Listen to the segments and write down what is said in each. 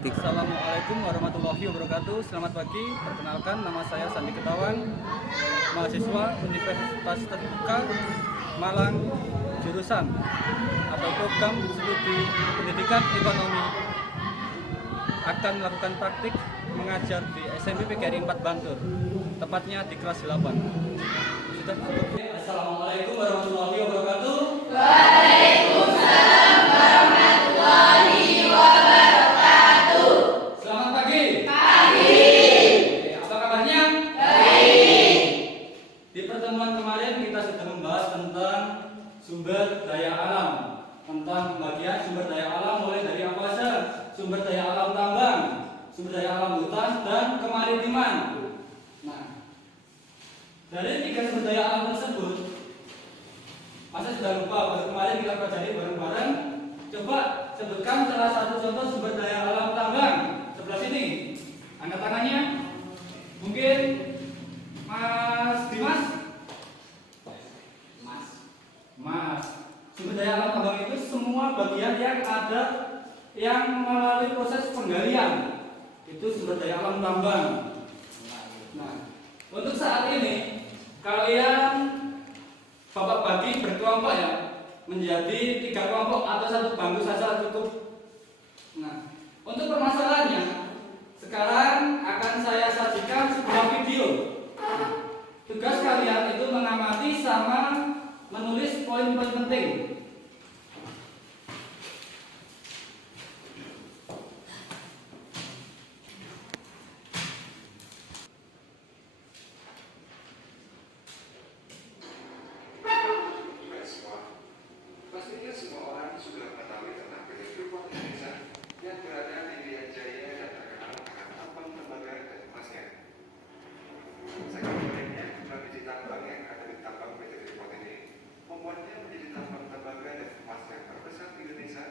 Assalamualaikum warahmatullahi wabarakatuh. Selamat pagi, perkenalkan nama saya Sandi Ketawan, mahasiswa Universitas Terbuka Malang, jurusan atau program studi pendidikan ekonomi, akan melakukan praktik mengajar di SMP PGRI 4 Bantul, tepatnya di kelas 8. Sudah cukup. Assalamualaikum warahmatullahi wabarakatuh. Waalaikumsalam warahmatullahi wabarakatuh. Selamat pagi. Pagi. Apa kabarnya? Baik. Di pertemuan kemarin kita sudah membahas tentang sumber daya alam, tentang pembagian sumber daya alam mulai dari apa saja? Sumber daya alam tambang, sumber daya alam hutan, dan kemaritiman. Nah, dari tiga sumber daya alam tersebut, masa sudah lupa baru kemarin kita pelajari bareng-bareng. Coba sebutkan salah satu contoh sumber daya alam tambang. Sebelah sini, angkat tangannya. Mungkin Mas Dimas. Mas, sumber daya alam tambang itu semua bagian yang ada yang melalui proses penggalian. Itu sumber daya alam tambang. Nah, untuk saat ini kalian Bapak bagi berkelompok ya, menjadi 3 kelompok atau satu bangku saja cukup. Nah, untuk permasalahannya sekarang akan saya sajikan sebuah video. Tugas kalian itu mengamati sama menulis poin-poin penting. Pastinya semua orang sudah mengetahui tentang PT Freeport Indonesia yang berada di Irian Jaya dan terkenal akan tambang tembaga dan emasnya. Saking banyaknya jumlah biji tambang yang ada di tambang PT Freeport ini membuatnya menjadi tambang tembaga dan emas yang terbesar di Indonesia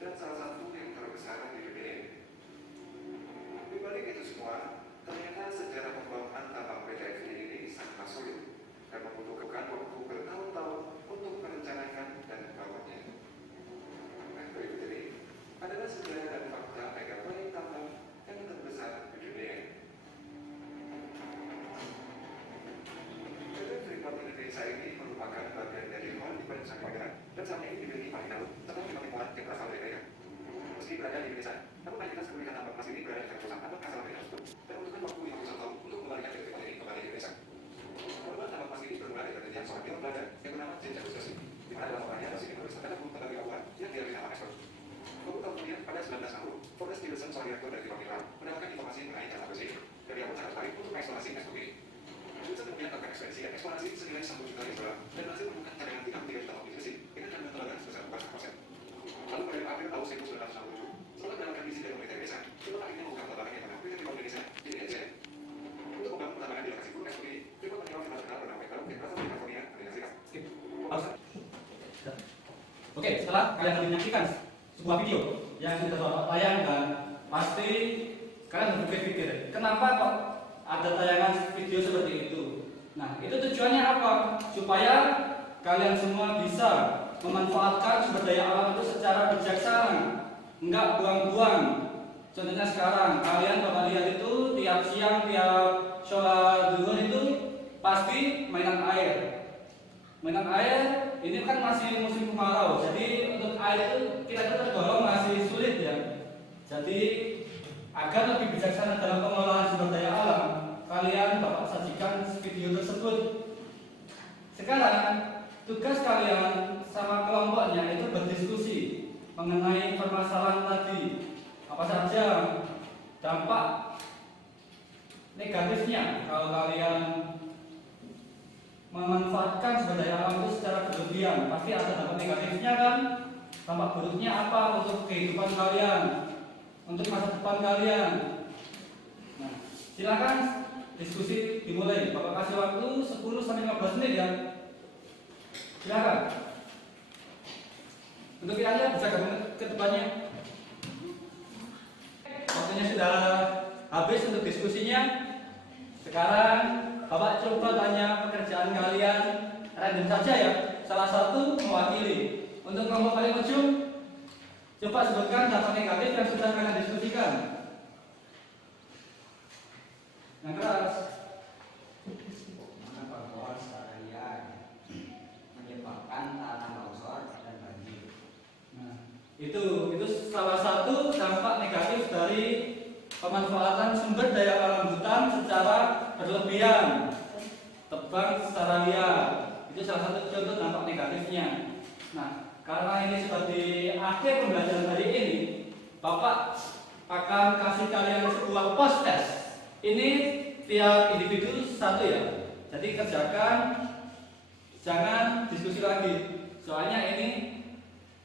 dan salah satu yang terbesar di dunia. Di balik itu semua, ternyata sejarah pembangunan tambang PT FI ini sangat sulit dan membutuhkan waktu bertahun-tahun untuk merencanakan dan membangunnya. Nah, berikut ini adalah sejarah dan fakta mega proyek tambang yang terbesar di dunia. PT Freeport Indonesia ini merupakan bagian dari Holly Bank dan saat ini dimiliki Marinau serta 5 lingkungan yang berasal dari daerah. Meski berada di Indonesia, namun mayoritas keunikan tambang emas ini berada di perusahaan tambang asal Amerika tersebut dan membutuhkan waktu yang ratusan tahun untuk mengembalikan PT Freeport ini kembali ke Indonesia. Korban tambang emas ini bermula dari penelitian seorang pilot Belanda yang bernama James Jacobs, di mana dalam orangnya masih menulis tentang tembaga uang yang diambil nama ekspor. Beberapa tahun kemudian, pada 1960, Forrest Stevenson, seorang direktur dari Rocketman, mendapatkan informasi mengenai jalan besi dan ia pun sangat tertarik untuk mengeksplorasi ekspor ini. Stevenson kemudian melakukan ekspedisi dan eksplorasi senilai 1 juta US dollar dan berhasil menemukan cadangan 3 juta ton besi dengan kandungan tembaga sebesar 4%. Lalu pada April tahun 1967, setelah mendapatkan visi dari pemerintah Indonesia, Freeport akhirnya membuka pertambangan yang bernama PT Freeport Indonesia di Indonesia. Untuk membangun pertambangan di lokasi Gunung ekspor ini, Freeport menyewa firma terkenal bernama Baker yang berasal dari California, Amerika Serikat. Oke, setelah kalian menyaksikan sebuah video yang sudah Bapak tayang dan pasti kalian berpikir-pikir, kenapa kok ada tayangan video seperti itu? Nah, itu tujuannya apa? Supaya kalian semua bisa memanfaatkan sumber daya alam itu secara bijaksana, enggak buang-buang. Contohnya sekarang, kalian Bapak lihat itu tiap siang, tiap sholat zuhur itu pasti mainan air. Mainan air ini kan masih musim kemarau, jadi untuk air itu kita tergolong masih sulit ya. Jadi agar lebih bijaksana dalam pengelolaan sumber daya alam, kalian Bapak sajikan video tersebut. Sekarang tugas kalian sama kelompoknya itu berdiskusi mengenai permasalahan tadi. Apa saja dampak negatifnya kalau kalian memanfaatkan sumber daya alam itu secara berlebihan? Pasti ada dampak negatifnya kan? Dampak buruknya apa untuk kehidupan kalian, untuk masa depan kalian? Nah, silakan diskusi dimulai. Bapak kasih waktu 10-15 menit ya. Silakan. Untuk kalian bisa gabung ke depannya. Waktunya sudah habis untuk diskusinya. Sekarang Bapak coba tanya pekerjaan kalian random saja ya. Salah satu mewakili. Untuk kelompok paling ujung, Coba sebutkan dampak negatif yang sudah kalian diskusikan. Yang keras. Mengevakuasi area menyebabkan tanah longsor dan banjir. Nah, itu salah satu dampak negatif dari pemanfaatan sumber daya alam hutan secara berlebihan, tebang secara liar. Itu salah satu contoh dampak negatifnya. Nah, karena ini sebagai akhir pembelajaran hari ini, Bapak akan kasih kalian sebuah post test. Ini tiap individu satu ya. Jadi kerjakan, jangan diskusi lagi. Soalnya ini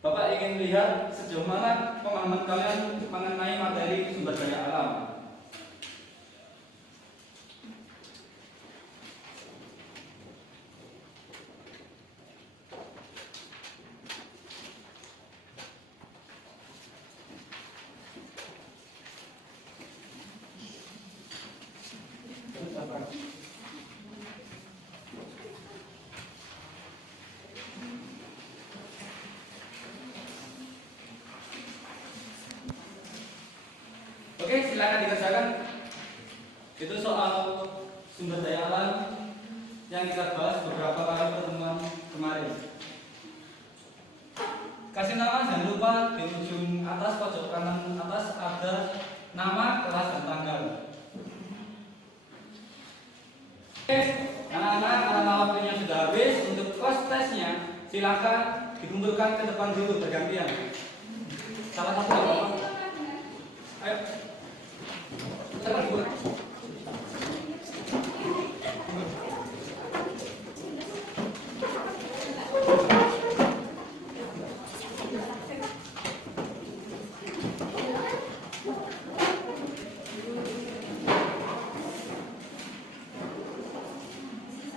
Bapak ingin lihat sejauh mana pemahaman kalian mengenai materi sumber daya alam. Oke, silakan dikerjakan. Itu soal sumber daya alam yang kita bahas beberapa kali pertemuan kemarin. Kasih nama, jangan lupa di ujung atas pojok kanan atas ada nama, kelas, dan tanggal. Oke, anak-anak, karena waktunya sudah habis, untuk kelas tesnya silakan dikumpulkan ke depan dulu bergantian. Salah satu apa? Ayo. Silakan dikumpulkan.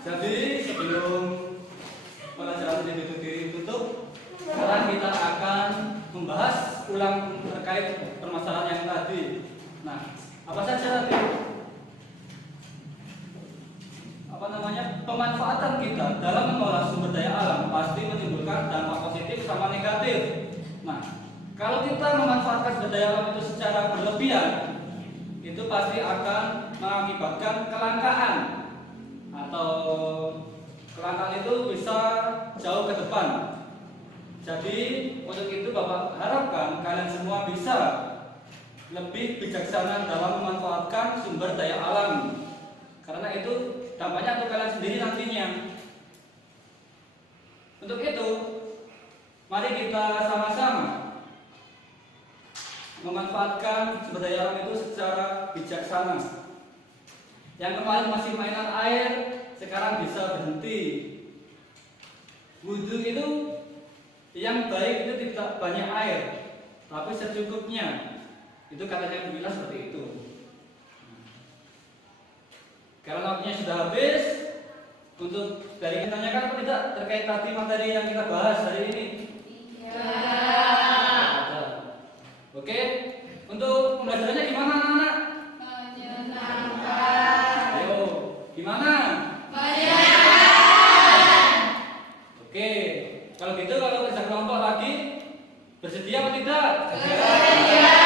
Jadi sebelum pelajaran ini ditutup, sekarang kita akan membahas ulang terkait permasalahan yang tadi. Nah, apa saja tadi? Pemanfaatan kita dalam mengolah sumber daya alam pasti menimbulkan dampak positif sama negatif. Nah, kalau kita memanfaatkan sumber daya alam itu secara berlebihan, itu pasti akan mengakibatkan kelangkaan. Atau kelangkaan itu bisa jauh ke depan. Jadi untuk itu Bapak harapkan kalian semua bisa lebih bijaksana dalam memanfaatkan sumber daya alam. Karena itu dampaknya untuk kalian sendiri nantinya. Untuk itu, mari kita sama-sama memanfaatkan sumber daya alam itu secara bijaksana. Yang kemarin masih mainan air, sekarang bisa berhenti. Wudhu itu yang baik itu tidak banyak air, tapi secukupnya. Itu katanya Bu Mila seperti itu. Karena waktunya sudah habis, untuk dari yang tanyakan apa tidak terkait tadi materi yang kita bahas hari ini? Ya. Oke, untuk pembelajarannya gimana anak-anak? Menyenangkan. Ayo, gimana? Menyenangkan. Oke, kalau gitu kalau kerja kelompok lagi bersedia apa tidak? Bersedia.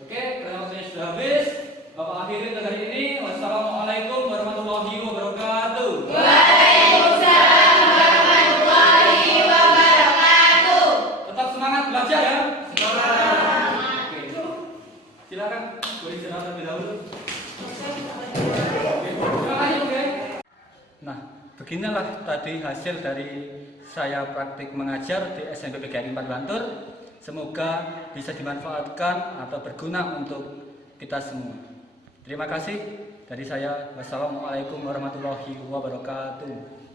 Oke, karena waktunya sudah habis, Bapak akhiri untuk hari ini. Wassalamualaikum warahmatullahi wabarakatuh. Waalaikumsalam warahmatullahi wabarakatuh. Tetap semangat belajar ya. Semangat. Oke, silakan boleh istirahat terlebih dahulu. Terima kasih, oke. Nah, beginilah tadi hasil dari saya praktik mengajar di SMP PGRI 4 Bantul. Semoga bisa dimanfaatkan atau berguna untuk kita semua. Terima kasih dari saya. Wassalamualaikum warahmatullahi wabarakatuh.